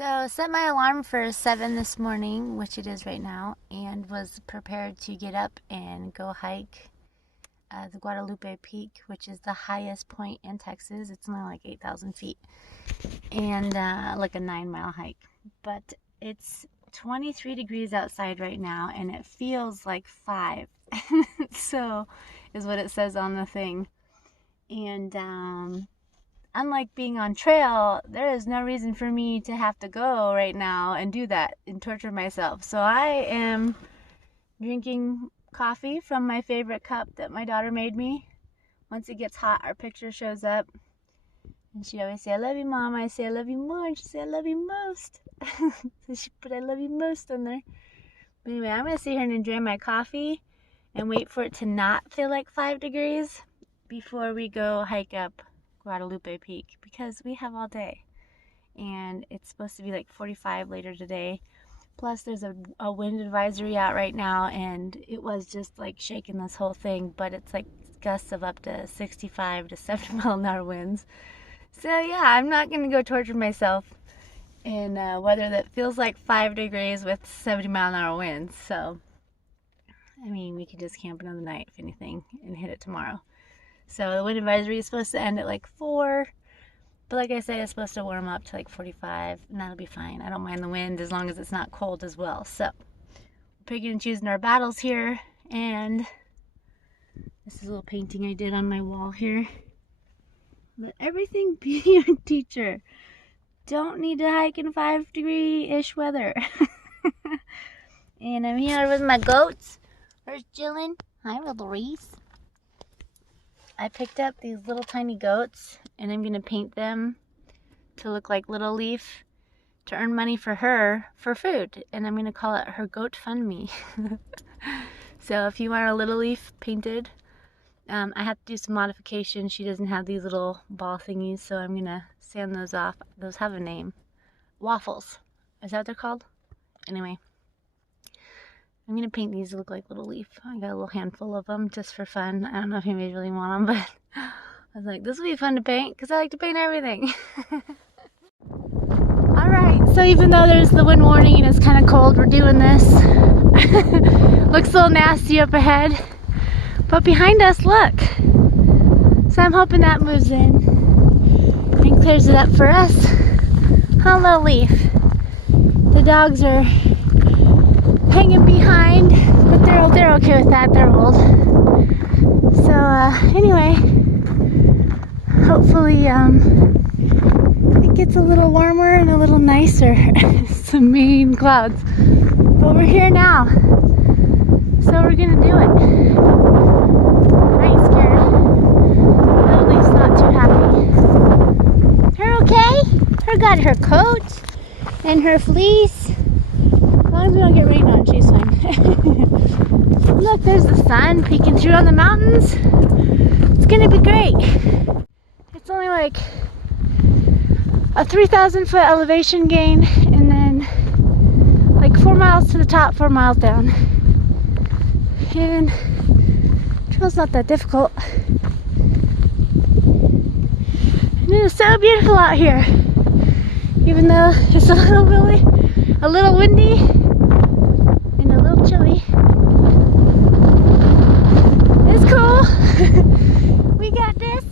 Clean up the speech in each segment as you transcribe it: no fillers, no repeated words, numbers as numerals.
So set my alarm for 7 this morning, which it is right now, and was prepared to get up and go hike the Guadalupe Peak, which is the highest point in Texas. It's only like 8,000 feet, and like a 9-mile hike. But it's 23 degrees outside right now, and it feels like 5. So is what it says on the thing. And unlike being on trail, there is no reason for me to have to go right now and do that and torture myself. So I am drinking coffee from my favorite cup that my daughter made me. Once it gets hot, our picture shows up. And she always say, "I love you, Mom." I say, "I love you more." And she say, "I love you most." So she put "I love you most" on there. But anyway, I'm going to sit here and enjoy my coffee and wait for it to not feel like 5 degrees before we go hike up Guadalupe Peak, because we have all day, and it's supposed to be like 45 later today. Plus there's a wind advisory out right now, and it was just like shaking this whole thing, but it's like gusts of up to 65 to 70 mile an hour winds. So yeah, I'm not gonna go torture myself in weather that feels like 5 degrees with 70 mile an hour winds. So I mean, we could just camp another night if anything and hit it tomorrow. So the wind advisory is supposed to end at like 4, but like I said, it's supposed to warm up to like 45, and that'll be fine. I don't mind the wind as long as it's not cold as well. So we're picking and choosing our battles here, and this is a little painting I did on my wall here. Let everything be your teacher. Don't need to hike in 5-degree-ish weather. And I'm here with my goats. There's Jillian. Hi, little Reese. I picked up these little tiny goats, and I'm going to paint them to look like Little Leaf to earn money for her for food. And I'm going to call it her GoFundMe. So if you want a Little Leaf painted, I have to do some modifications. She doesn't have these little ball thingies, so I'm going to sand those off. Those have a name. Waffles. Is that what they're called? Anyway. I'm going to paint these to look like Little Leaf. I got a little handful of them just for fun. I don't know if anybody really want them, but I was like, this will be fun to paint because I like to paint everything. Alright, so even though there's the wind warning and it's kind of cold, we're doing this. Looks a little nasty up ahead. But behind us, look. So I'm hoping that moves in and clears it up for us. Hello, Leaf. The dogs are hanging behind, but they're okay with that. They're old. So anyway, hopefully it gets a little warmer and a little nicer. Some mean clouds, but we're here now, so we're gonna do it. I ain't scared. Lily's not too happy. Her okay? Her got her coat and her fleece. As long as we don't get rain on, she's fine. Look, there's the sun peeking through on the mountains. It's gonna be great. It's only like a 3,000 foot elevation gain, and then like 4 miles to the top, 4 miles down. And the trail's not that difficult. And it is so beautiful out here. Even though it's a little windy and a little chilly. It's cool. We got this.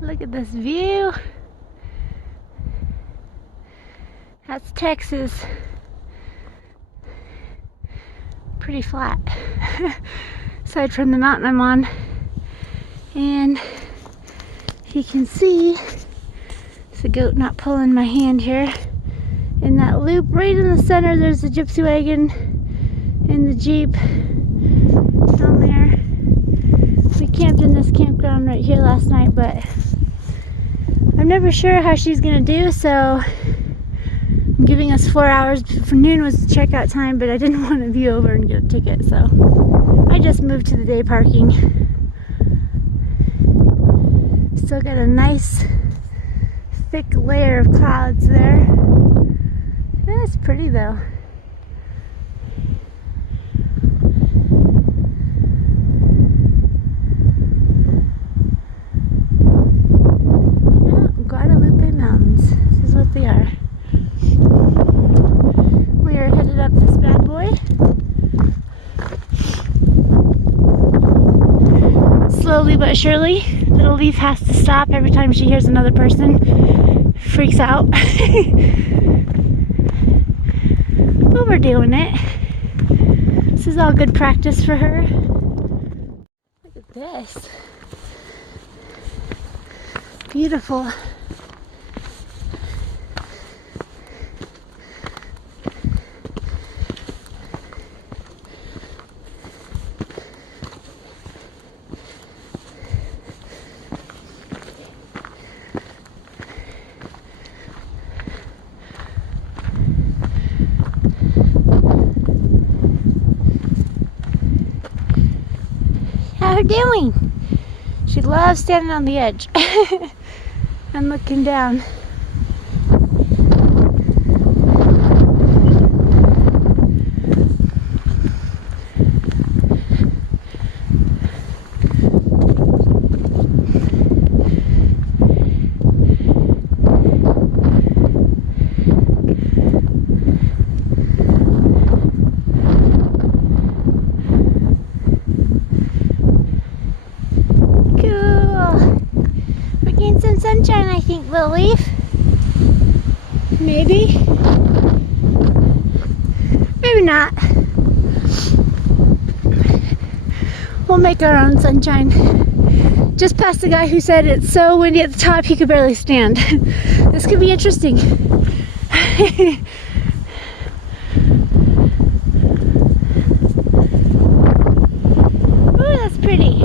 Look at this view. That's Texas. Pretty flat. Aside from the mountain I'm on. And if you can see, it's a goat not pulling my hand here. In that loop right in the center, there's the gypsy wagon and the Jeep down there. We camped in this campground right here last night, but I'm never sure how she's gonna do, so I'm giving us 4 hours. For noon was the checkout time, but I didn't want to be over and get a ticket, so I just moved to the day parking. Still got a nice thick layer of clouds there. That's pretty though. Guadalupe Mountains. This is what they are. We are headed up this bad boy. Slowly but surely. Little Leaf has to stop every time she hears another person. Freaks out. But we're doing it. This is all good practice for her. Look at this. Beautiful. How her doing? She loves standing on the edge and looking down. Sunshine, I think, Little Leaf. Maybe. Maybe not. We'll make our own sunshine. Just past the guy who said it's so windy at the top he could barely stand. This could be interesting. Ooh, that's pretty.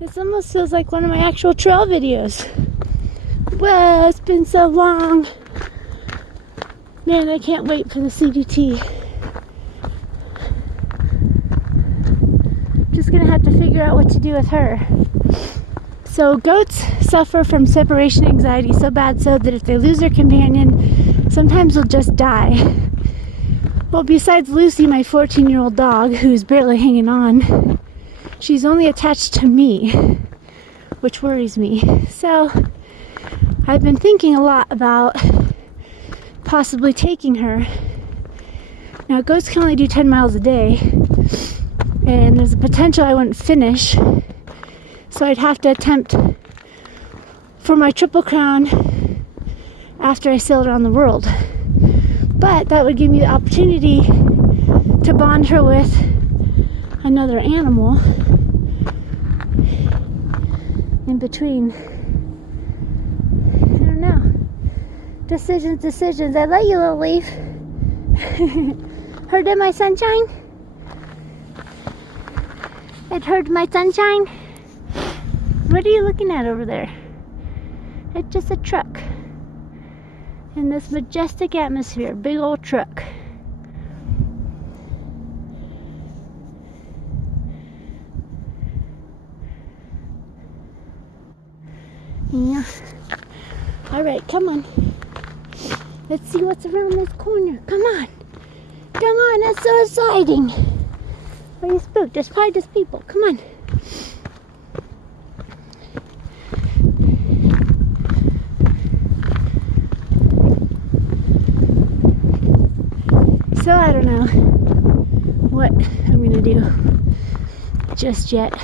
This almost feels like one of my actual trail videos. Well, it's been so long. Man, I can't wait for the CDT. Just gonna have to figure out what to do with her. So goats suffer from separation anxiety so bad so that if they lose their companion, sometimes they'll just die. Well, besides Lucy, my 14-year-old dog, who's barely hanging on, she's only attached to me, which worries me. So I've been thinking a lot about possibly taking her. Now, goats can only do 10 miles a day, and there's a potential I wouldn't finish. So I'd have to attempt for my Triple Crown after I sailed around the world. But that would give me the opportunity to bond her with another animal in between. I don't know. Decisions. I let you, Little Leaf. Heard of my sunshine? It heard my sunshine? What are you looking at over there? It's just a truck. In this majestic atmosphere, big old truck. Yeah. Alright, come on. Let's see what's around this corner. Come on. Come on, that's so exciting. Are you spooked? There's probably just people. Come on. So I don't know what I'm gonna do just yet.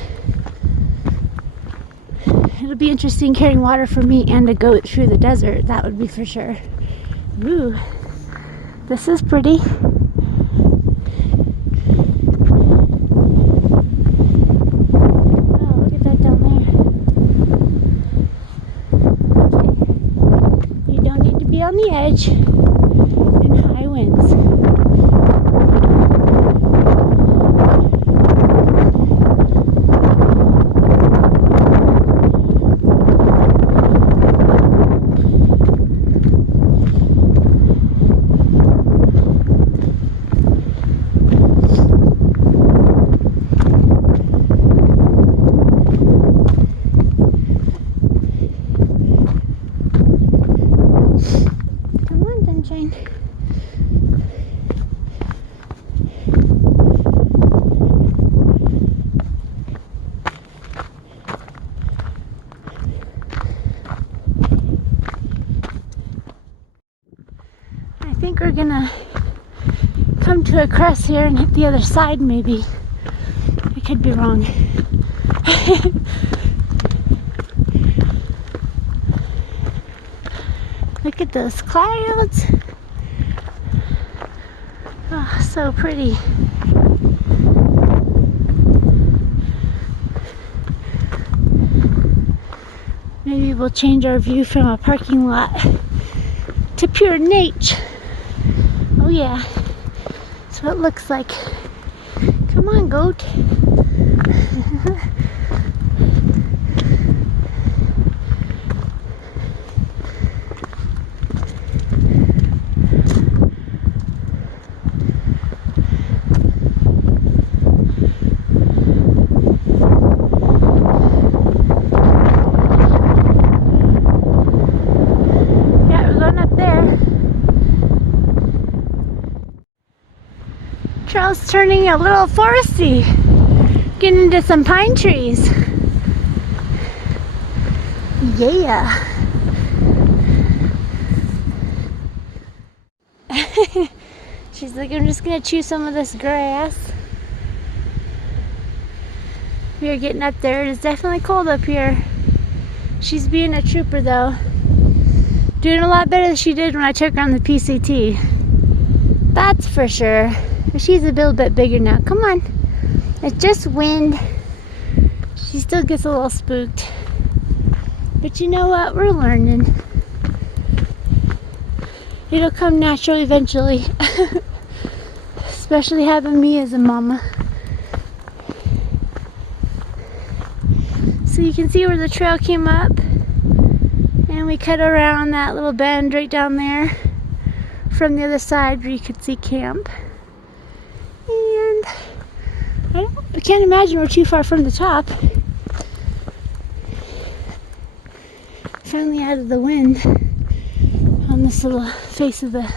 It'll be interesting carrying water for me and a goat through the desert. That would be for sure. Ooh, This is pretty. Oh, look at that down there. Okay. You don't need to be on the edge in high winds. I think we're gonna come to a crest here and hit the other side maybe. I could be wrong. Look at those clouds. Oh, so pretty. Maybe we'll change our view from a parking lot to pure nature. Oh yeah, that's what it looks like. Come on, goat. Trail's turning a little foresty, getting into some pine trees. Yeah. She's like, I'm just gonna chew some of this grass. We are getting up there. It is definitely cold up here. She's being a trooper though. Doing a lot better than she did when I took her on the PCT. That's for sure. She's a little bit bigger now. Come on. It's just wind. She still gets a little spooked. But you know what? We're learning. It'll come natural eventually. Especially having me as a mama. So you can see where the trail came up. And we cut around that little bend right down there from the other side where you could see camp. And I can't imagine we're too far from the top. Finally out of the wind on this little face of the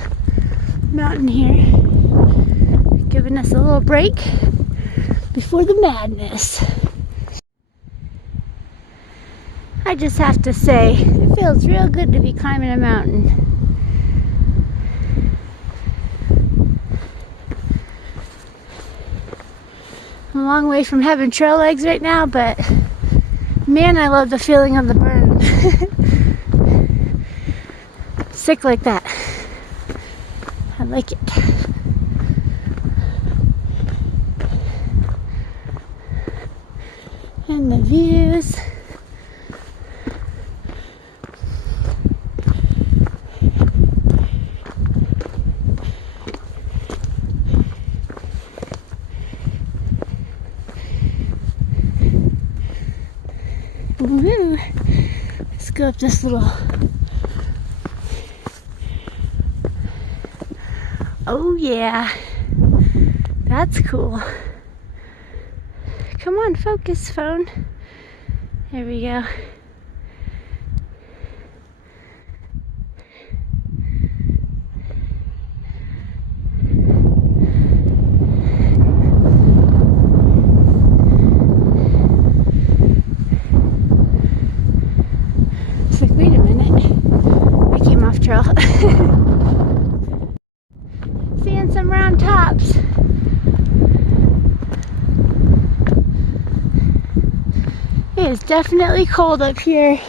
mountain here. Giving us a little break before the madness. I just have to say, it feels real good to be climbing a mountain. I'm a long way from having trail legs right now, but man, I love the feeling of the burn. Sick like that. I like it. And the views. Woo. Let's go up this little. Oh yeah, that's cool. Come on, focus, phone. There we go. It's like, wait a minute. I came off trail. Seeing some round tops. It is definitely cold up here.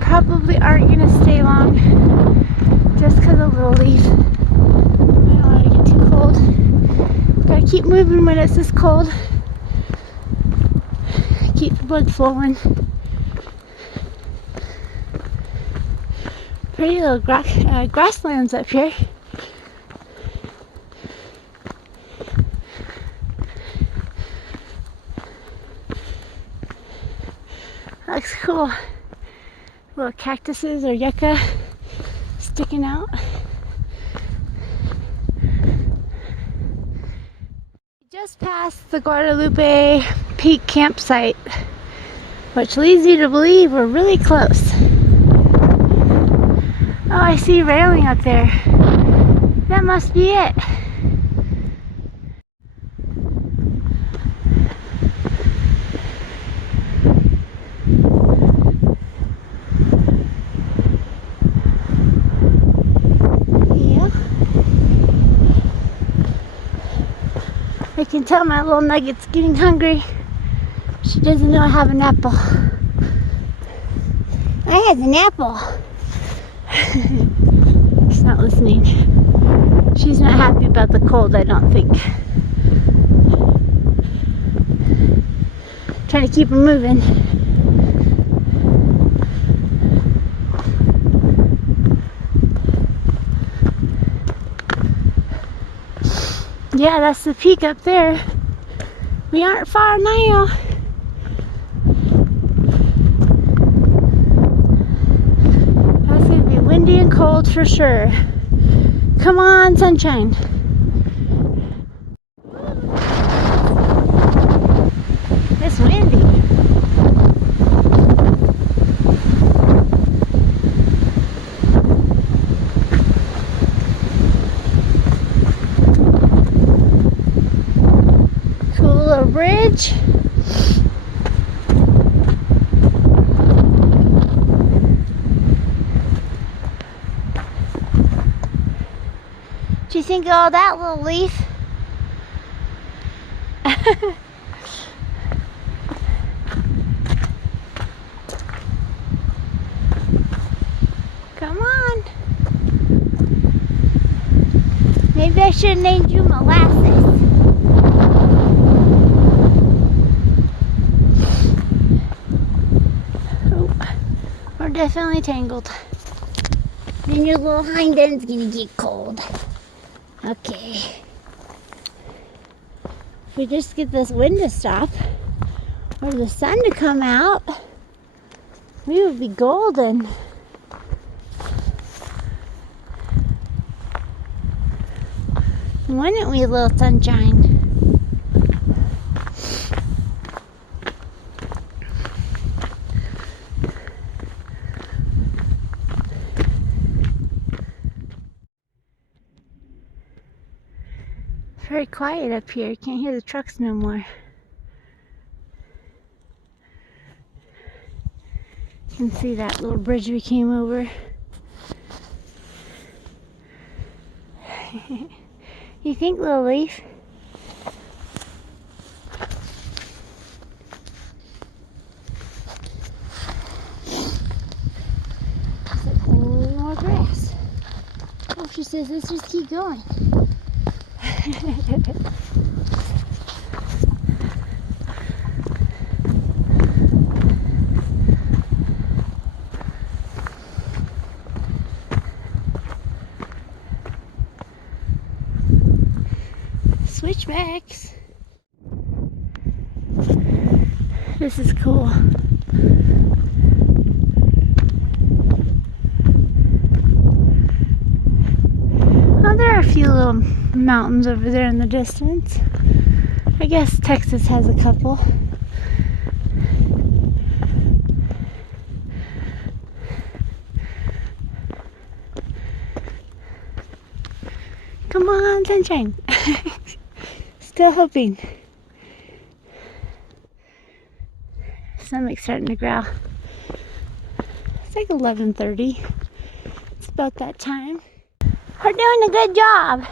Probably aren't gonna stay long. just because of Little Leaf. I don't want to get too cold. Gotta keep moving when it's this cold. Keep the blood flowing. Pretty little grasslands up here. Looks cool. Little cactuses or yucca sticking out. Just past the Guadalupe Peak campsite, which leads you to believe we're really close. Oh, I see railing up there. That must be it. I can tell my little nugget's getting hungry. She doesn't know I have an apple. I have an apple. She's not listening. She's not happy about the cold, I don't think. Trying to keep her moving. Yeah, that's the peak up there. We aren't far now. That's gonna be windy and cold for sure. Come on, sunshine. It's windy. Bridge. Do you think of all that, Little Leaf? Come on. Maybe I should have named you Molasses. Definitely tangled. And your little hind end's gonna get cold. Okay. If we just get this wind to stop, or the sun to come out, we would be golden. Wouldn't we, little sunshine? Very quiet up here. Can't hear the trucks no more. You can see that little bridge we came over. You think, Little Leaf? It's like playing a little more grass. Oh, she says, let's just keep going. Switchbacks. This is cool. Oh, there are a few little mountains over there in the distance. I guess Texas has a couple. Come on, sunshine. Still hoping. Stomach's starting to growl. It's like 11:30. It's about that time. We're doing a good job.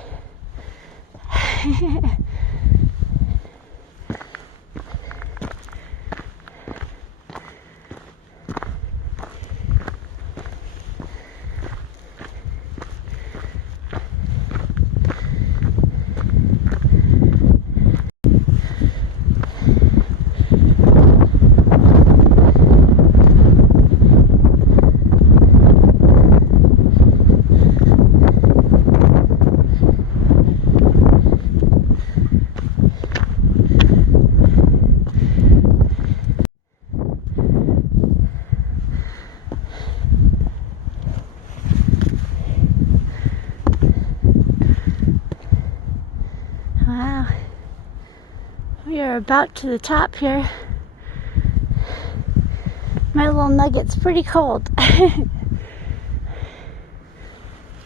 about to the top here. My little nugget's pretty cold.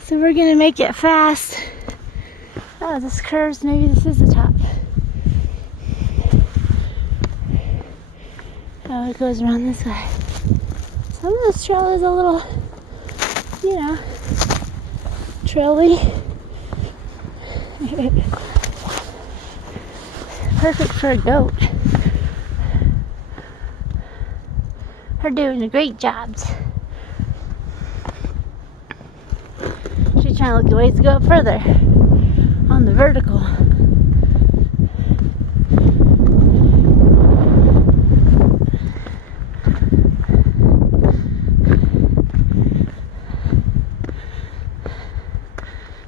So we're gonna make it fast. Oh, this curves, maybe this is the top. Oh, it goes around this way. Some of this trail is a little, you know, traily. Perfect for a goat. They're doing a great job. She's trying to look at ways to go up further on the vertical.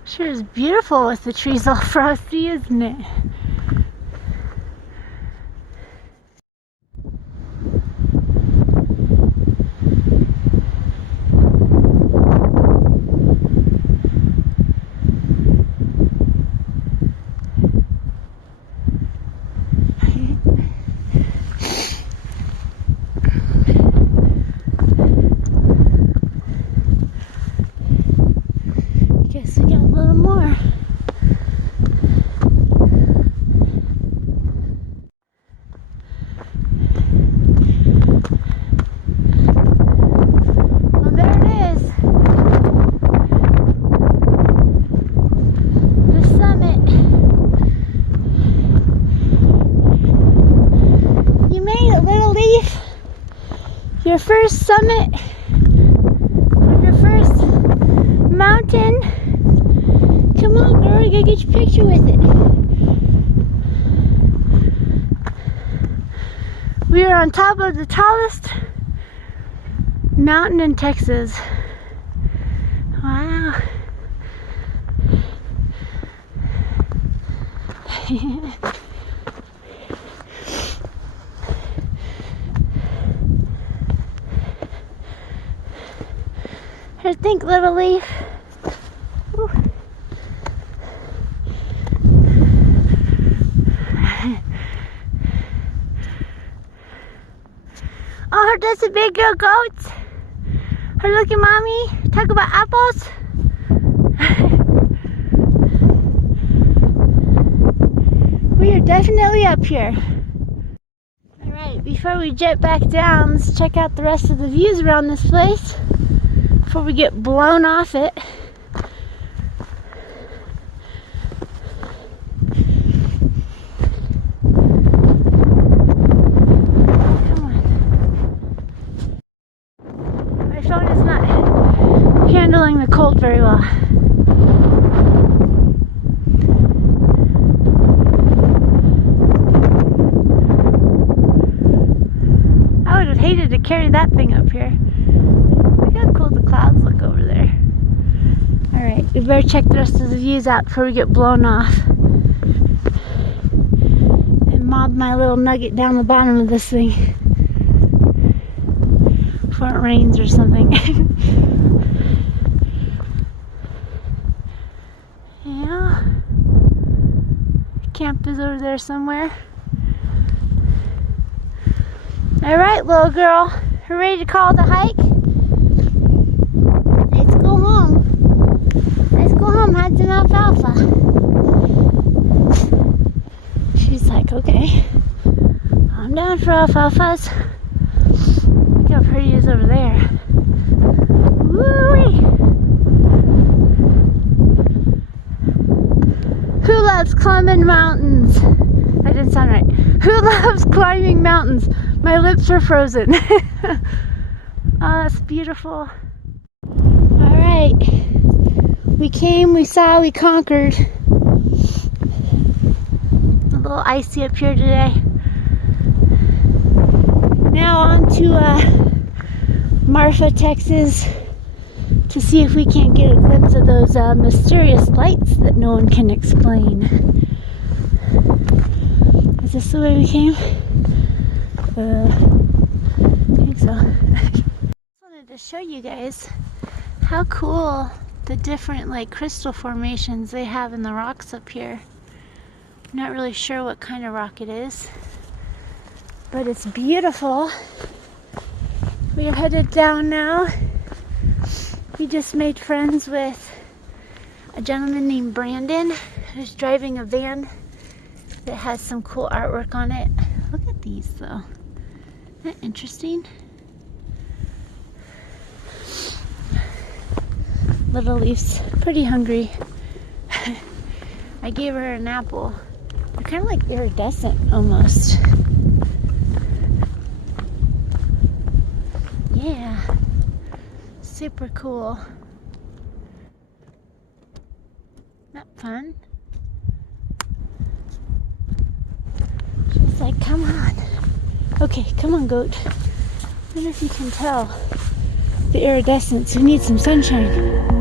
Sure is beautiful with the trees all frosty, isn't it? Guess we got a little more. Well, there it is. The summit. You made it, Little Leaf. Your first summit. Your first mountain. Come on, girl, you gotta get your picture with it. We are on top of the tallest mountain in Texas. Wow. Here, think, Little Leaf. Ooh. Oh, that's a big girl goat. Her look at mommy. Talk about apples. We are definitely up here. Alright, before we jet back down, let's check out the rest of the views around this place before we get blown off it. Handling the cold very well. I would have hated to carry that thing up here. Look how cool the clouds look over there. Alright, we better check the rest of the views out before we get blown off. And mob my little nugget down the bottom of this thing before it rains or something. Yeah, camp is over there somewhere. Alright, little girl, you ready to call the hike? Let's go home. Let's go home, have some alfalfa. She's like, okay, I'm down for alfalfas. Look how pretty it is over there. Woo-wee! Who loves climbing mountains? That didn't sound right. Who loves climbing mountains? My lips are frozen. Oh, that's beautiful. Alright. We came, we saw, we conquered. A little icy up here today. Now on to Marfa, Texas, to see if we can't get a glimpse of those mysterious lights that no one can explain. Is this the way we came? I think so. I just wanted to show you guys how cool the different like crystal formations they have in the rocks up here. I'm not really sure what kind of rock it is. but it's beautiful. We are headed down now. We just made friends with a gentleman named Brandon who's driving a van that has some cool artwork on it. Look at these though. Isn't that interesting? Little Leaf's pretty hungry. I gave her an apple. They're kind of like iridescent almost. Yeah. Super cool. Not fun. She's like, come on. Okay, come on, goat. I wonder if you can tell the iridescence. We need some sunshine.